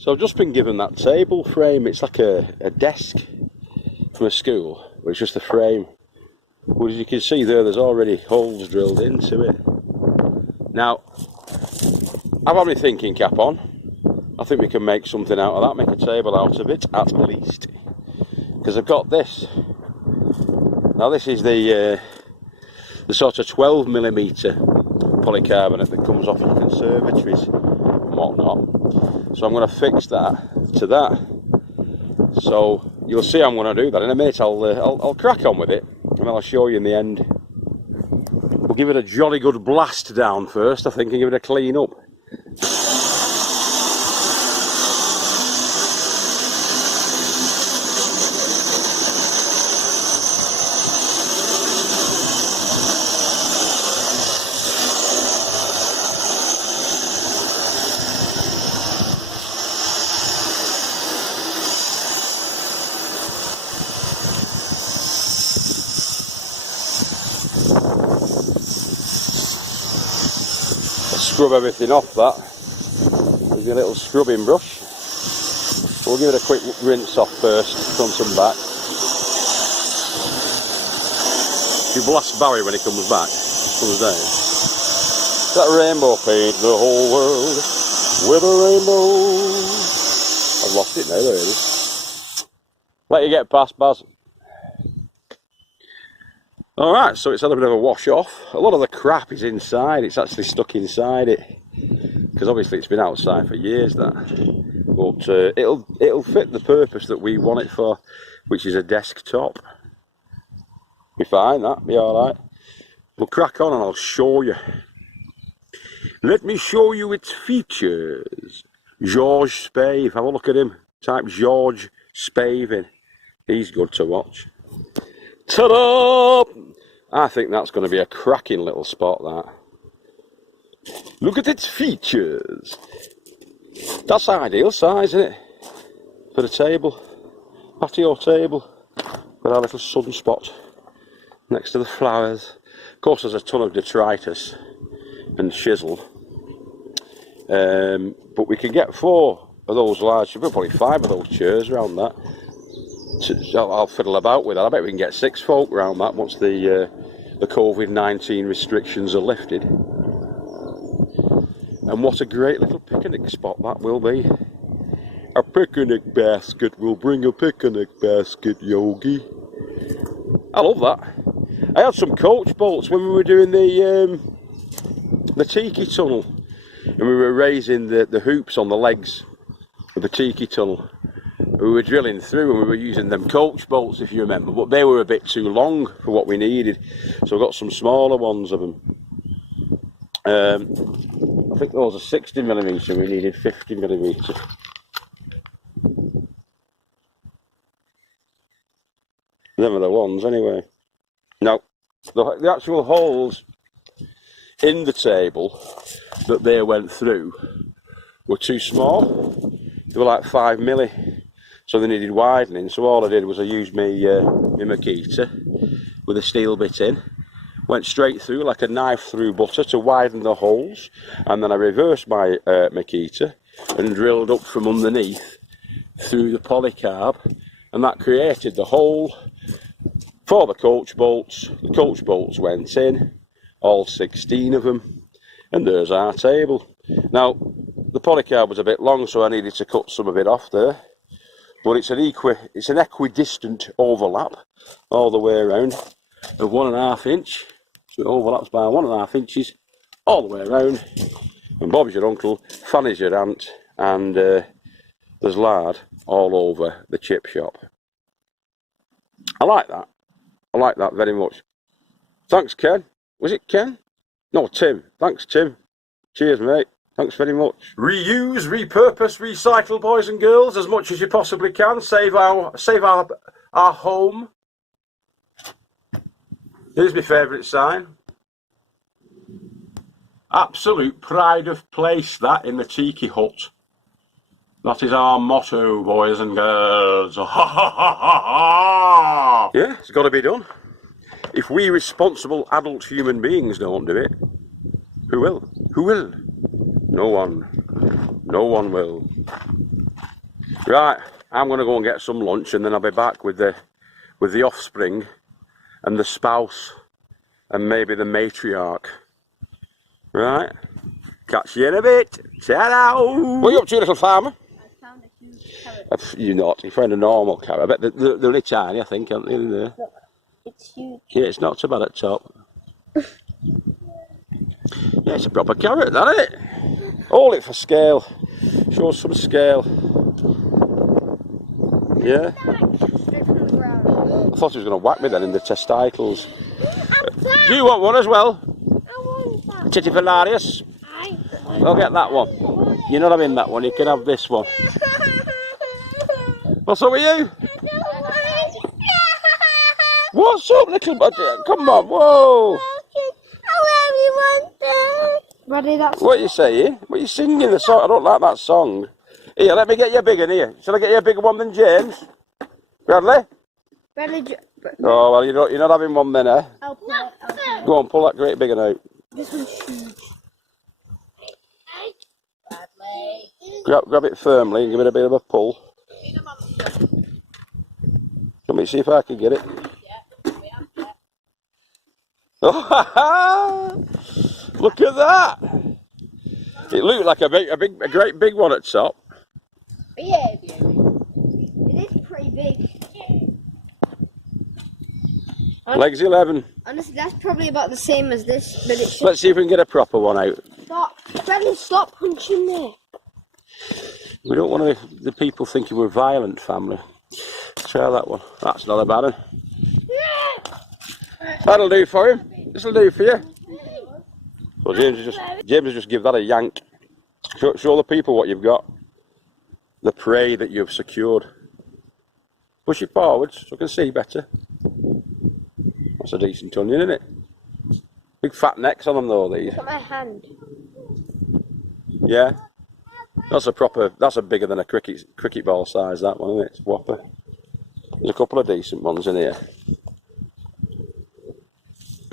So I've just been given that table frame. It's like a desk from a school, but it's just a frame. Well, as you can see there, there's already holes drilled into it. Now, I've had my thinking cap on. I think we can make something out of that, make a table out of it, at least. Because I've got this. Now this is the sort of 12mm polycarbonate that comes off your conservatories and whatnot. So I'm going to fix that to that. So you'll see I'm going to do that. In a minute I'll crack on with it, and then I'll show you in the end. We'll give it a jolly good blast down first, I think, and give it a clean up. Scrub everything off that with your little scrubbing brush. We'll give it a quick rinse off first, front and back. You blast Barry when he comes back, comes down. That rainbow paint the whole world with a rainbow. I've lost it now, there it is. Let you get past, Baz. Alright, so it's had a bit of a wash off. A lot of the crap is inside, it's actually stuck inside it. Because obviously it's been outside for years, that. But it'll fit the purpose that we want it for, which is a desktop. Be fine, that, be alright. We'll crack on and I'll show you. Let me show you its features. George Spave, have a look at him. Type George Spave in. He's good to watch. Ta-da! I think that's going to be a cracking little spot, that. Look at its features. That's ideal size, isn't it? For the table. Patio table. With our little sunspot next to the flowers. Of course, there's a ton of detritus and chisel. But we can get 4 of those large, probably 5 of those chairs around that. I'll fiddle about with that. I bet we can get 6 folk around that once the COVID-19 restrictions are lifted. And what a great little picnic spot that will be. A picnic basket will bring a picnic basket, Yogi. I love that. I had some coach bolts when we were doing the tiki tunnel, and we were raising the hoops on the legs of the tiki tunnel. We were drilling through and we were using them coach bolts, if you remember, but they were a bit too long for what we needed, so we got some smaller ones of them. I think those are 60mm and we needed 50mm. Them are the ones anyway. Now, the actual holes in the table that they went through were too small. They were like 5mm. So they needed widening, so all I did was I used my Makita with a steel bit in, went straight through like a knife through butter to widen the holes, and then I reversed my Makita and drilled up from underneath through the polycarb, and that created the hole for the coach bolts. The coach bolts went in, all 16 of them, and there's our table. Now, the polycarb was a bit long, so I needed to cut some of it off there. But it's an equidistant overlap all the way around of 1.5 inch. So it overlaps by 1.5 inches all the way around. And Bob's your uncle, Fanny's your aunt, and there's lard all over the chip shop. I like that. I like that very much. Thanks, Ken. Was it Ken? No, Tim. Thanks, Tim. Cheers, mate. Thanks very much. Reuse, repurpose, recycle, boys and girls, as much as you possibly can. Save our home. Here's my favourite sign. Absolute pride of place, that, in the tiki hut. That is our motto, boys and girls. Ha ha ha ha ha! Yeah, it's got to be done. If we responsible adult human beings don't do it, who will? Who will? No one. No one will. Right, I'm going to go and get some lunch, and then I'll be back with the offspring and the spouse and maybe the matriarch. Right, catch you in a bit. Ta-da! What are you up to, little farmer? I found a huge carrot. You're not. You found a normal carrot. I bet they're only tiny, I think, aren't they? Look, it's huge. Yeah, it's not so bad at top. Yeah, it's a proper carrot, isn't it? Hold it for scale. Show some scale. Yeah. Straight from the ground. I thought he was going to whack me then in the testicles. Do you want one as well? I want that. Titty Hilarious? I'll get that one. You're not having that one, you can have this one. What's up with you? What's up, little budget? Come on, whoa! Ready, that's What are you saying? What are you singing? The song? I don't like that song. Here, let me get you a bigger here. Shall I get you a bigger one than James? Bradley? Ready. Oh, well, you're not having one then, eh? I'll pull it. Go on, pull that great big one out. This one's huge. Grab it firmly and give it a bit of a pull. Let me see if I can get it. Look at that! It looked like a great big one at top. Yeah, it is pretty big. Legs 11. Honestly, that's probably about the same as this, but it should. Let's see if we can get a proper one out. Stop. Brendan, stop punching me. We don't want the people thinking we're a violent family. Try that one. That's not a bad one. That'll do for him. This'll do for you. So James has just give that a yank. Show the people what you've got. The prey that you've secured. Push it forwards so I can see better. That's a decent onion, isn't it? Big fat necks on them though, these. Look at my hand. Yeah. That's a bigger than a cricket ball size, that one, isn't it? It's a whopper. There's a couple of decent ones in here.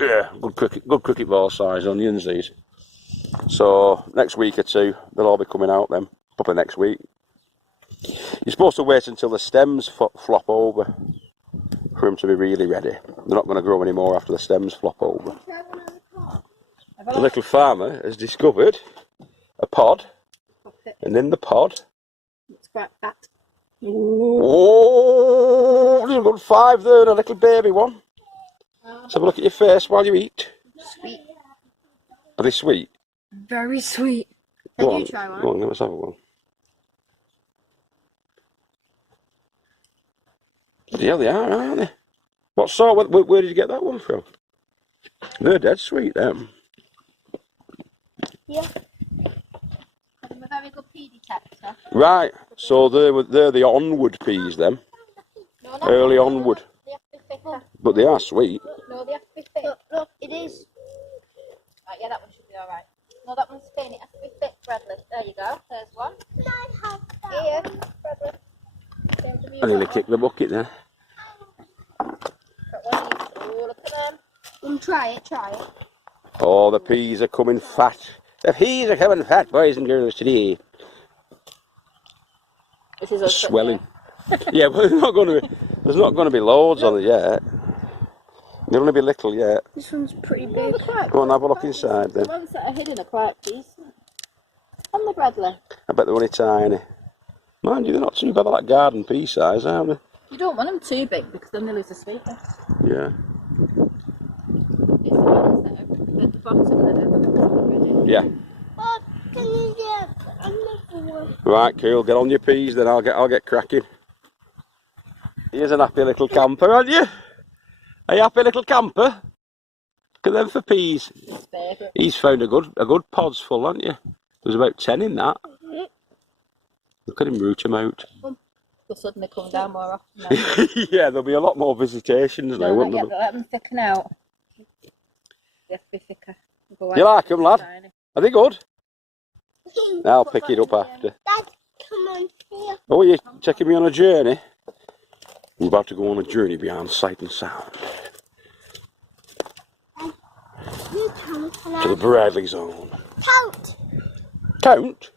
Yeah, good cricket ball size onions, these. So next week or two, they'll all be coming out then. Probably next week. You're supposed to wait until the stems flop over for them to be really ready. They're not going to grow anymore after the stems flop over. The little farmer has discovered a pod, and in the pod, Let's crack that. oh, there's a good 5 there and a little baby one. Let's have a look at your face while you eat. Sweet. Are they sweet? Very sweet. Go Can on, you try one? go on, let's have one. Yeah, they are, aren't they? What sort? Where did you get that one from? They're dead sweet, them. Yeah. I'm a very good pea detector. Right, so they're the onward peas, them. No, Early onward. They have to be thicker. But they are sweet. No, they have to be thick. Look, it is. Right, yeah, that one should be alright. No, that one's thin. It has to be thick, Bradley. There you go. There's one. Here, Bradley. I nearly kicked the bucket there. Oh, look at them. Try it. Oh, the peas are coming fat. The peas are coming fat, boys and girls, today. This is us Swelling. Yeah, but there's not going to be loads on it yet. There'll only be little yet. This one's pretty big. Go on, have a look inside then. The ones that are hidden are quite decent. And the Bradley. I bet they're only tiny. Mind you, they're not too bad, they're like garden pea size, aren't they? You don't want them too big because then they lose the sweetness. Yeah. It's the ones that are at the bottom that are Yeah. But can you get another one? Right, cool. Get on your peas, then I'll get cracking. Here's an happy little camper, aren't you? Are you happy little camper? Look at them for peas. He's found a good pod's full, haven't you? There's about 10 in that. Look at him root them out. They'll suddenly come down more often now. Yeah, there'll be a lot more visitations now, won't there? They'll let them thicken out. They have to be thicker. You like them, lad? Are they good? I'll pick it up after. Dad, come on here. Oh, are you taking me on a journey? We're about to go on a journey beyond sight and sound. To the Bradley zone. Count. Count?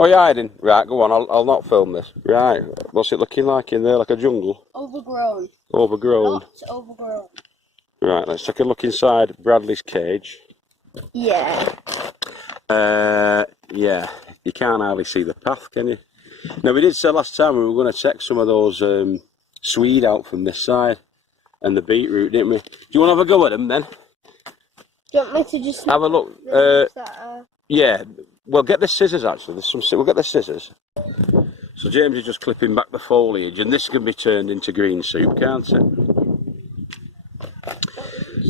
Oh, you're hiding. Right, go on, I'll not film this. Right, what's it looking like in there? Like a jungle? Overgrown. Overgrown. Lots overgrown. Right, let's take a look inside Bradley's cage. Yeah. Yeah, you can't hardly see the path, can you? Now, we did say last time we were going to check some of those Swede out from this side and the beetroot, didn't we? Do you want to have a go at them then? Do you want me to just have a look? Yeah, well, get the scissors actually. We'll get the scissors. So James is just clipping back the foliage, and this can be turned into green soup, can't it?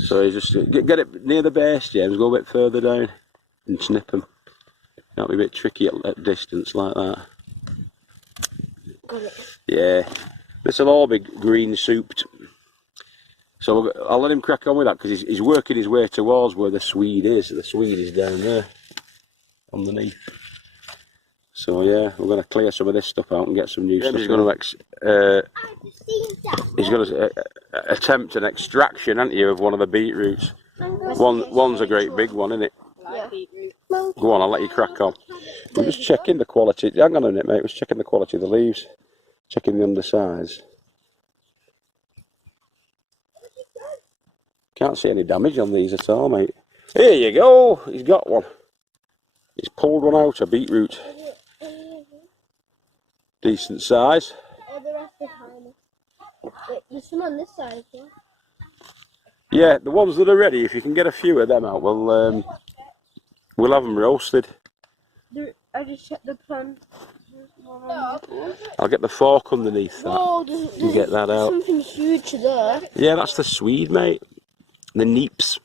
So you just get it near the base, James. Go a bit further down and snip them. That'll be a bit tricky at distance like that. Got it. Yeah, this will all be green souped. So I'll let him crack on with that because he's working his way towards where the Swede is. The Swede is down there, underneath. So yeah, we're going to clear some of this stuff out and get some new stuff. He's going to attempt an extraction, aren't you, of one of the beetroots. One's a great big one, isn't it? Yeah. Go on, I'll let you crack on. We're just checking the quality. Hang on a minute, mate. We're just checking the quality of the leaves. Checking the undersides. Can't see any damage on these at all, mate. Here you go. He's got one. He's pulled one out, a beetroot. Decent size. There's some on this side as well. Yeah, the ones that are ready, if you can get a few of them out, we'll have them roasted. I just checked the pan. I'll get the fork underneath that. Whoa, and get that out. Something huge there. Yeah, that's the Swede, mate. The neeps.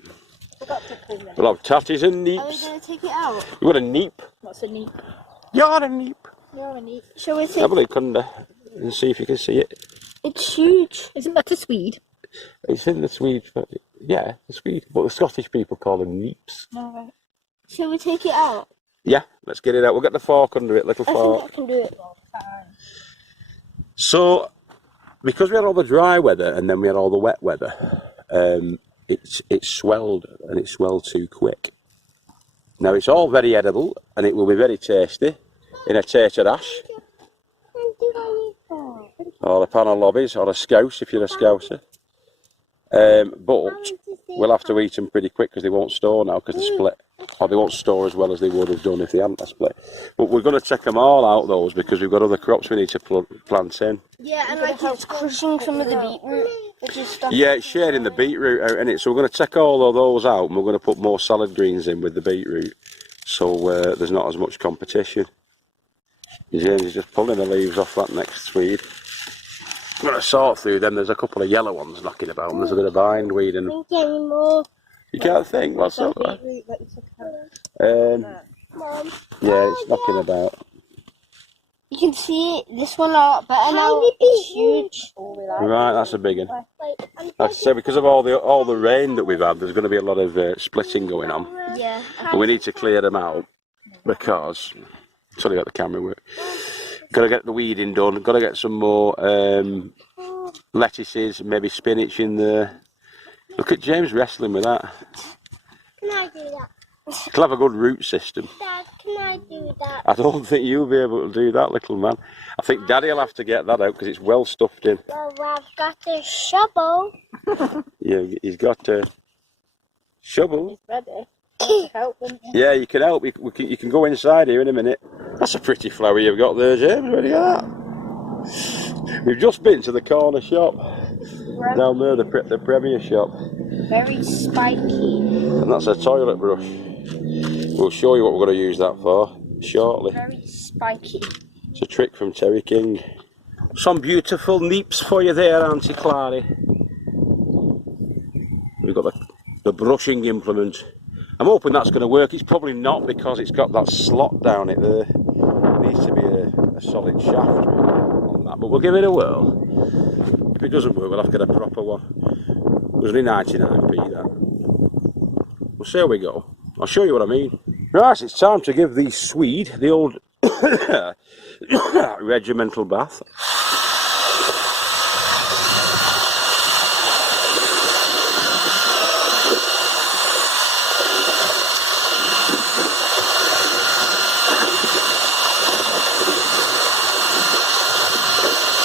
We'll have tatties and Are we neeps. going to take it out? You got a neep? What's a neep? You're a neep. You're a neep. Shall we take Have a look under and see if you can see it. It's huge. Isn't that a Swede? It's in the Swede. Yeah, the Swede. But the Scottish people call them neeps. No, right. Shall we take it out? Yeah, let's get it out. We'll get the fork under it, little fork. I think I can do it. So, because we had all the dry weather and then we had all the wet weather, it swelled, and it swelled too quick. Now it's all very edible and it will be very tasty in a tater ash, or a pan of lobbies, or a scouse if you're a scouser. But we'll have to eat them pretty quick because they won't store now because they're split. Or they won't store as well as they would have done if they hadn't split. But we're going to check them all out, those, because we've got other crops we need to plant in. Yeah, and like it's crushing some of the beetroot. Yeah, it's sharing the beetroot out in it. So we're going to check all of those out and we're going to put more salad greens in with the beetroot. So there's not as much competition. James is just pulling the leaves off that next Swede. I'm going to sort through them. There's a couple of yellow ones knocking about and there's a bit of bindweed and... You can't think what's up there. Yeah, it's knocking about. You can see this one a lot better now. It's huge. Right, that's a big one. Like I say, because of all the rain that we've had, there's going to be a lot of splitting going on. Yeah. But we need to clear them out because. Sorry, got the camera work. Got to get the weeding done. Got to get some more lettuces, maybe spinach in there. Look at James wrestling with that. Can I do that? He'll have a good root system. Dad, can I do that? I don't think you'll be able to do that, little man. I think Daddy'll have to get that out because it's well stuffed in. Well, I've got a shovel. Yeah, he's got a shovel. Ready? Help him. Yeah, you can help. You can go inside here in a minute. That's a pretty flower you've got there, James. Where do you got that? We've just been to the corner shop. Down there, the Premier shop. Very spiky. And that's a toilet brush. We'll show you what we're going to use that for shortly. Very spiky. It's a trick from Terry King. Some beautiful neeps for you there, Auntie Clary. We've got the brushing implement. I'm hoping that's going to work. It's probably not because it's got that slot down it there. It needs to be a solid shaft on that, but we'll give it a whirl. If it doesn't work, we'll have to get a proper one. It was only 99p that. We'll see how we go. I'll show you what I mean. Right, it's time to give the Swede the old regimental bath.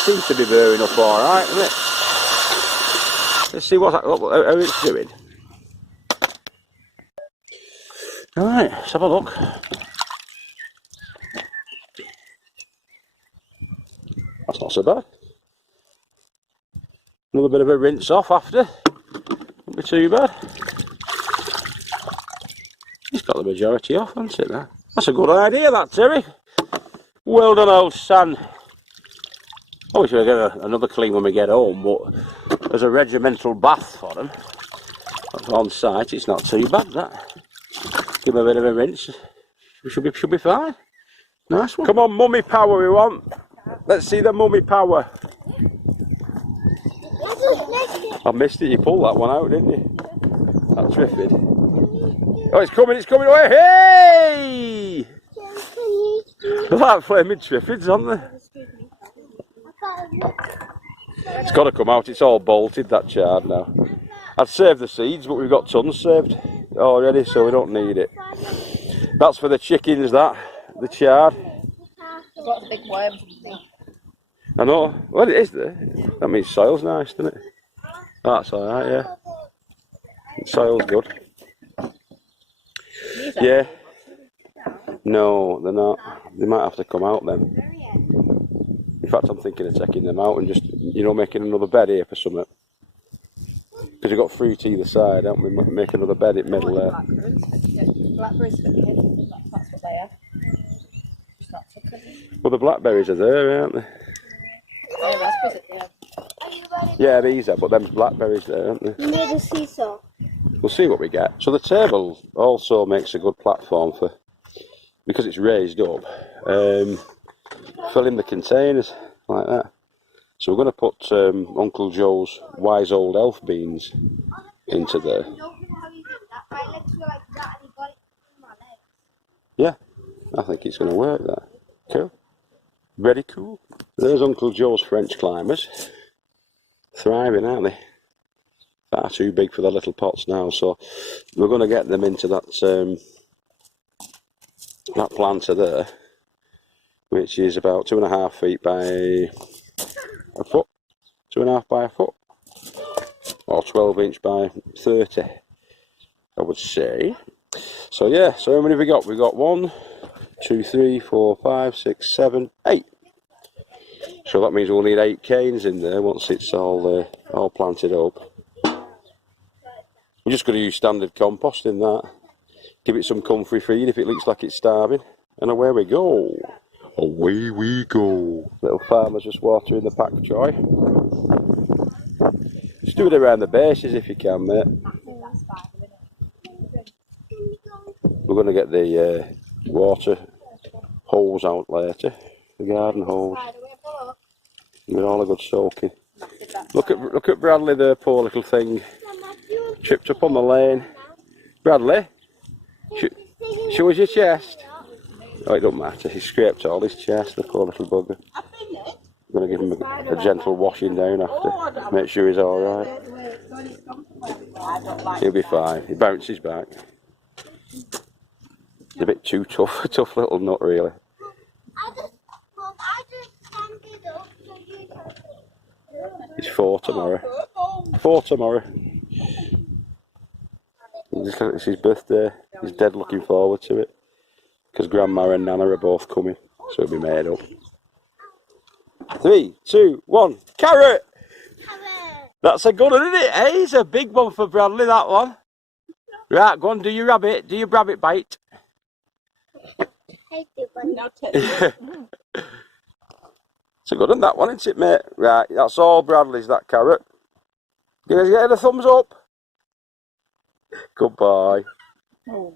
seems to be burning up all right, doesn't it? Let's see how it's doing. Alright, let's have a look. That's not so bad. Another bit of a rinse off after. Won't be too bad. It's got the majority off, hasn't it? That's a good idea, that, Terry. Well done, old son. I wish we'd get another clean when we get home, but as a regimental bath for them on site, it's not too bad, that. Give them a bit of a rinse. We should be fine. Nice one. Come on, mummy power we want. Let's see the mummy power. I missed it. You pulled that one out, didn't you? That triffid. Oh, it's coming away. Hey! They're like flaming triffids, aren't they? It's got to come out. It's all bolted, that chard now. I'd save the seeds, but we've got tons saved already, so we don't need it. That's for the chickens, that. The chard. There's lots of big worms. I know. Well, it is there. That means soil's nice, doesn't it? That's alright, yeah. Soil's good. Yeah. No, they're not. They might have to come out then. In fact, I'm thinking of taking them out and just, making another bed here for something. Because we've got fruit either side, haven't we? Make another bed in the middle there. Blackberries for the kids. That's what they are. Just not took Well, the blackberries are there, aren't they? Oh, raspberries at the Yeah, these are, but them blackberries there, aren't they? You made a seesaw. We'll see what we get. So the table also makes a good platform for, because it's raised up, fill in the containers like that. So we're going to put Uncle Joe's wise old elf beans into there. Yeah, I think it's going to work, that. Cool. Very cool. There's Uncle Joe's French climbers. Thriving, aren't they? Far too big for the little pots now, so we're going to get them into that that planter there, which is about 2.5 feet by a foot, 2.5 by a foot, or 12 inch by 30, I would say. So yeah, so how many have we got? We've got 1, 2, 3, 4, 5, 6, 7, 8. So that means we'll need 8 canes in there once it's all planted up. We're just going to use standard compost in that. Give it some comfrey feed if it looks like it's starving. And away we go. Away we go. Little farmer's just watering the pak choy. Just do it around the bases if you can, mate. We're going to get the water hose out later. The garden hose. With all a good soaking. Look at Bradley there, poor little thing. Tripped up on the lane. Bradley, show us your chest. Oh, it don't matter. He scraped all his chest, the poor little bugger. I'm going to give him a gentle washing down after. Make sure he's alright. He'll be fine. He bounces back. He's a bit too tough. A tough little nut, really. It's 4 tomorrow. 4 tomorrow. It's his birthday. He's dead looking forward to it. Because Grandma and Nana are both coming. So it'll be made up. 3, 2, 1. Carrot! That's a good one, isn't it? Hey, it's a big one for Bradley, that one. Right, go on, do your rabbit. Do your rabbit bite. It's a good one, that one, isn't it, mate? Right, that's all Bradley's, that carrot. You guys get a thumbs up? Good boy.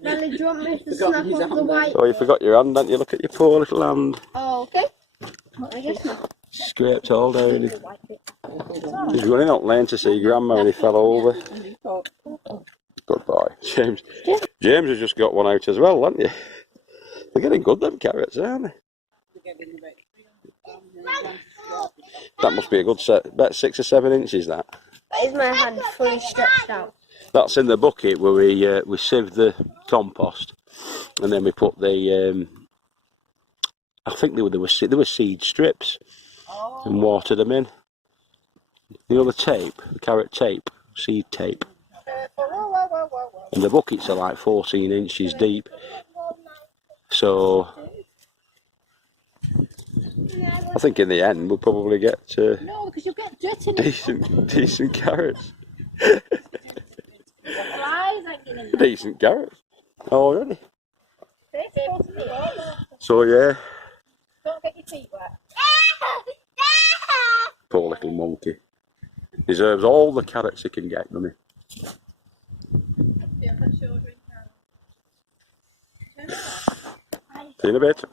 Bradley, do you want me to snap off the white? Oh, you forgot your hand, didn't you? Look at your poor little hand. Oh, okay. Well, I guess not. Scraped all down. He's running up lane to see Grandma and he fell over. Good boy. James has just got one out as well, haven't you? They're getting good, them carrots, aren't they? That must be a good set, about 6 or 7 inches, that. That is my hand fully stretched out. That's in the bucket where we sieve the compost, and then we put the I think there were seed strips and water them in. You know the tape, the carrot tape, seed tape. And the buckets are like 14 inches deep. So I think in the end we'll probably get no, because you'll get dirt in decent carrots. flies hanging in there. Decent carrots already. So yeah. Don't get your feet wet. Poor little monkey. Deserves all the carrots he can get, doesn't he? See you in a bit.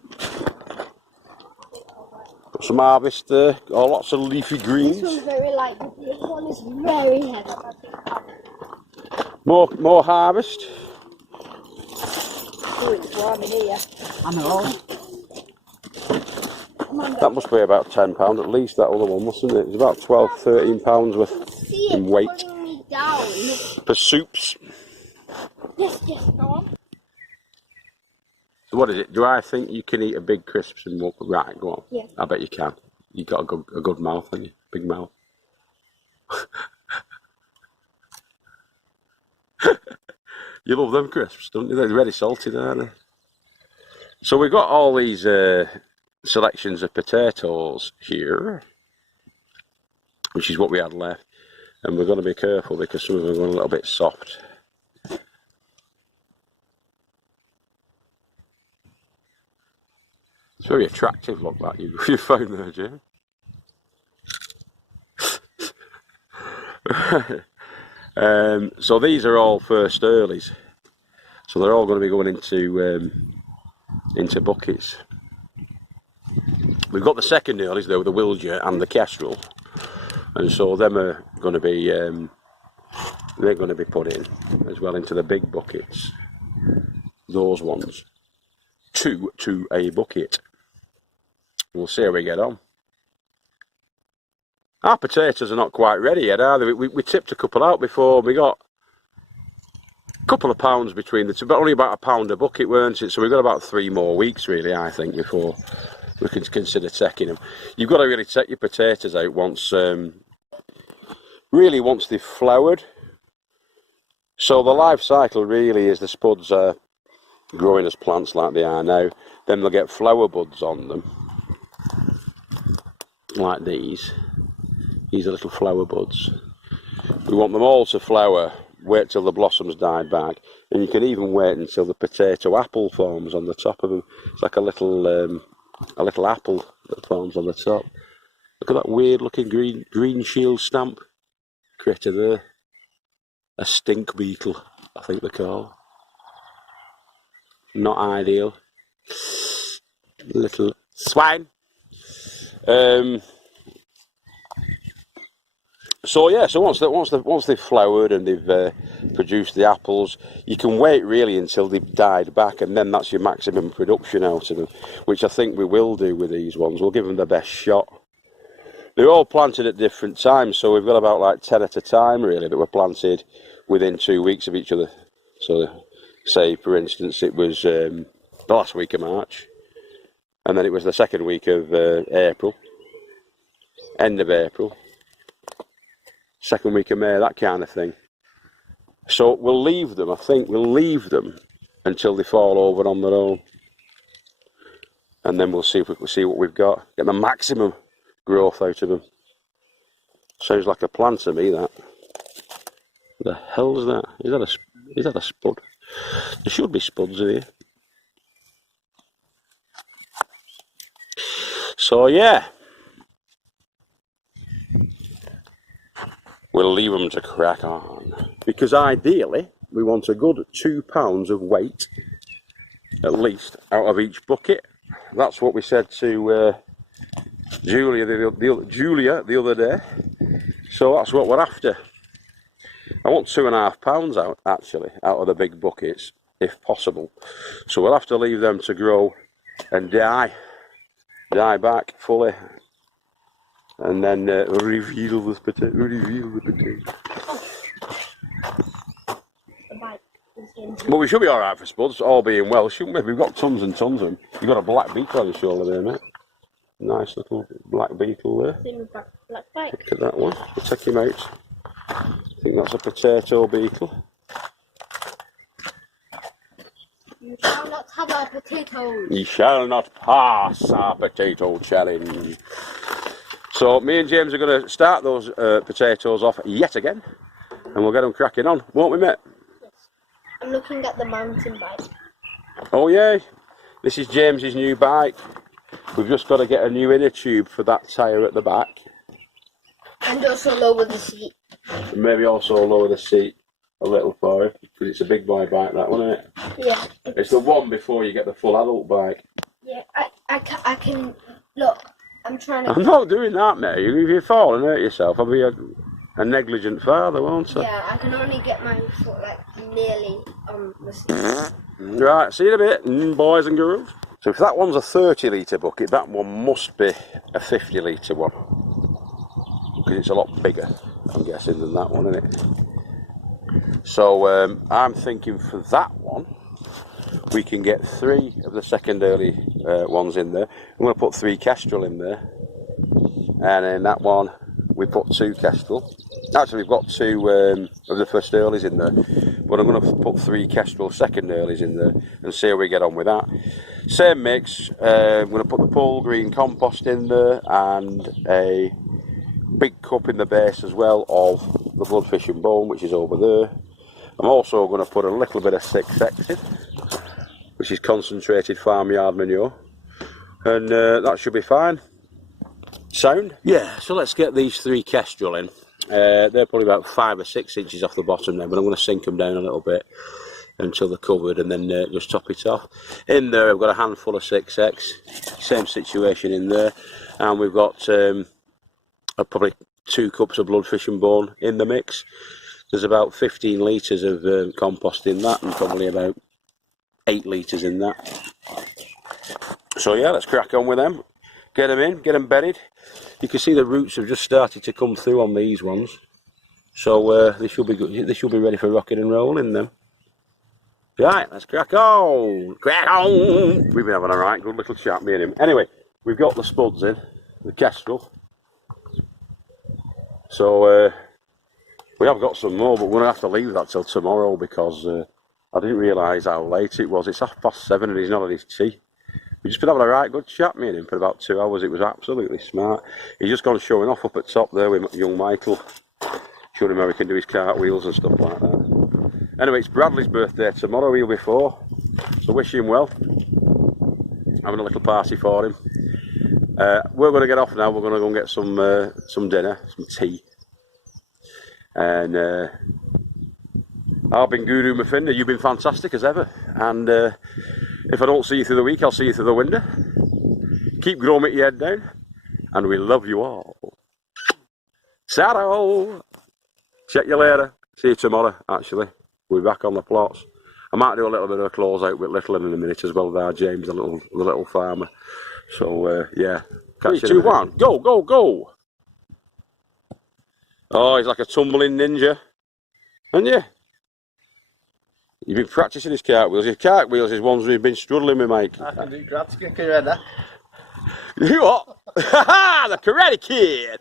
Got some harvest there. Got lots of leafy This greens. one's very light, but this one is very heavy. More harvest. Oh, it's warm in here. I know. That must be about £10 at least, that other one, mustn't it? It's about £12–13 worth See in it weight. pulling me down. For soups. Yes, go on. So what is it? Do I think you can eat a big crisps and walk? Right, go on. Yeah. I bet you can. You got a good mouth, haven't you? Big mouth. You love them crisps, don't you? They're very salty, aren't they? So we've got all these selections of potatoes here, which is what we had left, and we're going to be careful because some of them are going a little bit soft. It's very attractive look that you found there, Jim. So these are all first earlies, so they're all going to be going into buckets. We've got the second earlies though, the Wilger and the Kestrel, and so them are going to be they're going to be put in as well into the big buckets. Those ones, 2 to a bucket. We'll see how we get on. Our potatoes are not quite ready yet, are they? We tipped a couple out before. We got a couple of pounds between the two, but only about £1 a bucket, weren't it? So we've got about 3 more weeks, really, I think, before we can consider taking them. You've got to really take your potatoes out once they've flowered. So the life cycle really is the spuds are growing as plants like they are now. Then they'll get flower buds on them, like these. These are little flower buds. We want them all to flower, wait till the blossoms die back, and you can even wait until the potato apple forms on the top of them. It's like a little apple that forms on the top. Look at that weird looking green shield stamp critter there. A stink beetle, I think they're called. Not ideal. Little swine. So yeah, so once they've flowered and they've produced the apples, you can wait really until they've died back, and then that's your maximum production out of them, which I think we will do with these ones. We'll give them the best shot. They're all planted at different times, so we've got about like 10 at a time really that were planted within 2 weeks of each other. So say for instance it was the last week of March, and then it was the second week of April, end of April, second week of May, that kind of thing. So we'll leave them, I think we'll leave them until they fall over on their own, and then we'll see if we can see what we've got, get the maximum growth out of them. Sounds like a plant to me, that. What the hell's that? Is that a spud? There should be spuds in here. So yeah, we'll leave them to crack on, because ideally we want a good £2 of weight at least out of each bucket. That's what we said to Julia the other day. So that's what we're after. I want £2.5 out actually out of the big buckets if possible. So we'll have to leave them to grow and die back fully, and then reveal the potato. But we should be alright for spuds, all being well, shouldn't we? We've got tons and tons of them. You've got a black beetroot on your shoulder there, mate. Nice little black beetle there. In black bike. Look at that one. We'll take him out. I think that's a potato beetle. You shall not have our potatoes. You shall not pass our potato challenge. So me and James are going to start those potatoes off yet again, and we'll get them cracking on, won't we, mate? Yes. I'm looking at the mountain bike. Oh yeah, this is James's new bike. We've just got to get a new inner tube for that tyre at the back. And also lower the seat. And maybe also lower the seat a little for it, because it's a big boy bike, that one, isn't it? Yeah. It's the one before you get the full adult bike. Yeah, I can look. I'm trying to. I'm not doing that, mate. If you fall and hurt yourself, I'll be a negligent father, won't I? Yeah, I can only get my foot like nearly on the seat. Right, see you in a bit, boys and girls. So if that one's a 30 litre bucket, that one must be a 50 litre one. Because it's a lot bigger, I'm guessing, than that one, isn't it? So I'm thinking for that one, we can get 3 of the second early ones in there. I'm going to put 3 Kestrel in there. And in that one, we put 2 Kestrel. Actually, we've got 2 of the first earlies in there. But I'm going to put 3 Kestrel second earlies in there and see how we get on with that. Same mix. I'm going to put the pole green compost in there and a big cup in the base as well of the bloodfish and bone, which is over there. I'm also going to put a little bit of 6X in, which is concentrated farmyard manure, and that should be fine. Sound? Yeah, so let's get these 3 Kestrel in. They're probably about 5 or 6 inches off the bottom then, but I'm going to sink them down a little bit until they're covered, and then just top it off. In there I've got a handful of 6X, same situation in there, and we've got probably 2 cups of bloodfish and bone in the mix. There's about 15 litres of compost in that, and probably about 8 litres in that. So yeah, let's crack on with them. Get them in, get them bedded. You can see the roots have just started to come through on these ones. So they should be good. They should be ready for rocking and rolling them. Right, let's crack on. Crack on. We've been having a right good little chat, me and him. Anyway, we've got the spuds in, the Kestrel. So we have got some more, but we're going to have to leave that till tomorrow because I didn't realise how late it was. It's 7:30 and he's not had his tea. We've just been having a right good chat, me and him, for about 2 hours. It was absolutely smart. He's just gone showing off up at top there with young Michael, showing him how he can do his cartwheels and stuff like that. Anyway, it's Bradley's birthday tomorrow, he'll be 4, so wish him well. Having a little party for him. We're going to get off now. We're going to go and get some dinner, some tea. And I've been Guru Murphinda. You've been fantastic as ever. And if I don't see you through the week, I'll see you through the window. Keep growing with your head down. And we love you all. Saddle. Check you later. See you tomorrow, actually. We'll be back on the plots. I might do a little bit of a close out with Little in a minute as well there, James, the little farmer. So, yeah. 3, 2, 1. Go, go, go. Oh, he's like a tumbling ninja. Haven't you? You've been practising his cartwheels. His cartwheels is ones we've been struggling with, Mike. I can do brassica, are you ready? You what? The Karate Kid!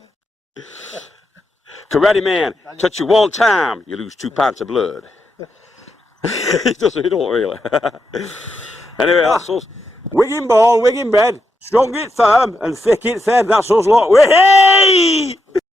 Karate man, touch you one time, you lose 2 pints of blood. He doesn't, he don't really. Anyway, that's us. Wig in ball, wig in bed, strong it firm, and thick it thin. That's us lot. Hey!